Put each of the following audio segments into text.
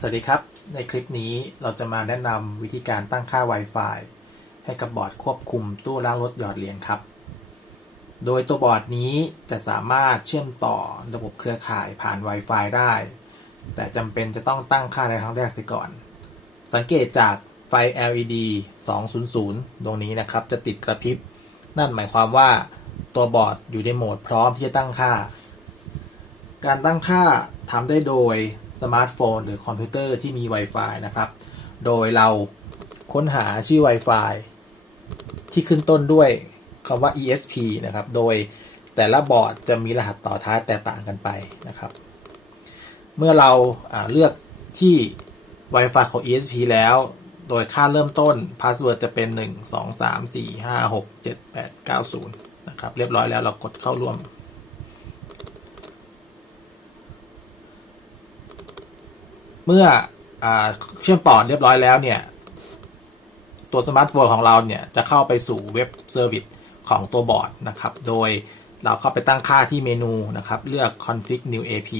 สวัสดีครับ ในคลิปนี้เราจะมาแนะนำวิธีการตั้งค่า Wi-Fi ให้กับบอร์ดควบคุมตู้ล้างรถหยอดเหรียญครับ โดยตัวบอร์ดนี้จะสามารถเชื่อมต่อระบบเครือข่ายผ่าน Wi-Fi ได้ แต่จำเป็นจะต้องตั้งค่าในครั้งแรกเสียก่อน สังเกตจากไฟ LED 200ดวงนี้นะครับ จะติดกระพริบ นั่นหมายความว่าตัวบอร์ดอยู่ในโหมดพร้อมที่จะตั้งค่า การตั้งค่าทำได้โดย สมาร์ทโฟน หรือคอมพิวเตอร์ที่มี Wi-Fi นะครับ โดยเราค้นหาชื่อ Wi-Fi ที่ขึ้นต้นด้วยคำว่า ESP นะครับ โดยแต่ละบอร์ดจะมีรหัสต่อท้ายแตกต่างกันไปนะครับ เมื่อเราเลือกที่ Wi-Fi ของ ESP แล้ว โดยค่าเริ่มต้นพาสเวิร์ดจะเป็น 1 2 3 4 5 6 7 8 9 0 นะครับ เรียบร้อยแล้วเรากดเข้าร่วม เมื่ออเชื่อมต่อเรียบร้อยแล้วเนี่ย ตัวสมาร์ทโฟนของเราเนี่ย จะเข้าไปสู่เว็บเซอร์วิสของตัวบอร์ดนะครับ โดยเราเข้าไปตั้งค่าที่เมนูนะครับ เลือก config new ap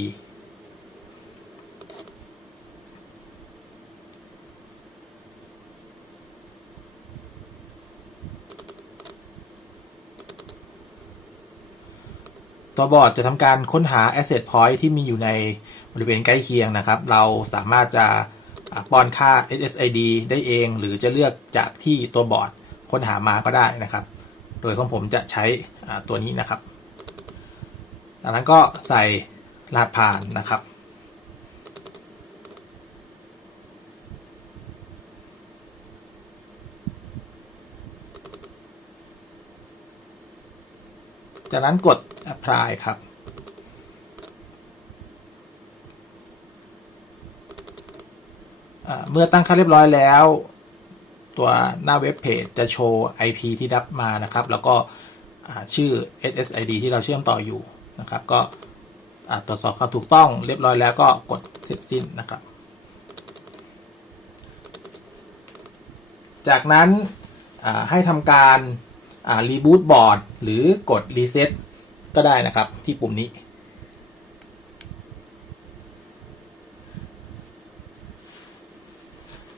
ตัวบอร์ดจะทำการค้นหา asset point ที่มีอยู่ในบริเวณใกล้เคียงนะครับ เราสามารถจะป้อนค่า SSID ได้เอง หรือจะเลือกจากที่ตัวบอร์ดค้นหามาก็ได้นะครับ โดยของผมจะใช้ตัวนี้นะครับจากนั้นก็ใส่รหัสผ่านนะครับ จากนั้นกด apply ครับ เมื่อตั้งค่าเรียบร้อยแล้ว ตัวหน้าเว็บเพจจะโชว์ IP ที่รับมานะครับ แล้วก็ชื่อ SSID ที่เราเชื่อมต่ออยู่นะครับ ก็ตรวจสอบความถูกต้องเรียบร้อยแล้วก็กดเสร็จสิ้นนะครับ จากนั้นให้ทำการ รีบูตบอร์ดหรือกดรีเซ็ตก็ได้นะครับที่ปุ่มนี้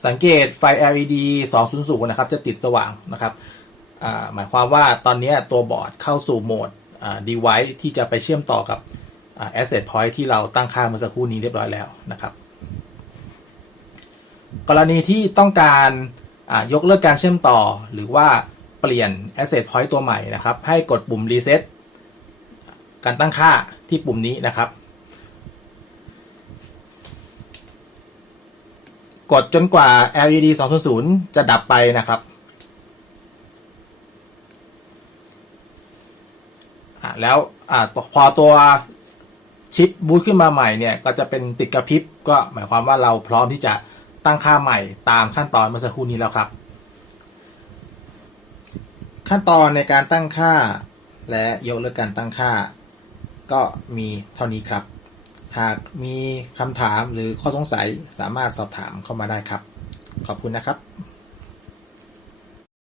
สังเกตไฟ LED 200นะครับ จะติดสว่างนะครับหมายความว่าตอนนี้ตัวบอร์ดเข้าสู่โหมด device ที่จะไปเชื่อมต่อกับ asset point ที่เราตั้งค่าเมื่อสักครู่นี้เรียบร้อยแล้วนะครับ กรณีที่ต้องการยกเลิกการเชื่อมต่อหรือว่า เปลี่ยน asset point ตัวใหม่นะครับ ให้กดปุ่ม reset การตั้งค่าที่ปุ่มนี้นะครับ กดจนกว่า LED 200 จะดับไปนะครับแล้วพอตัวชิปบูตขึ้นมาใหม่เนี่ย ก็จะเป็นติดกระพริบ ก็หมายความว่าเราพร้อมที่จะตั้งค่าใหม่ตามขั้นตอนเมื่อสักครู่นี้แล้วครับ ขั้นตอนในการตั้งค่า และยกเลิกการตั้งค่า ก็มีเท่านี้ครับ หากมีคำถามหรือข้อสงสัยสามารถสอบถามเข้ามาได้ครับ ขอบคุณนะครับ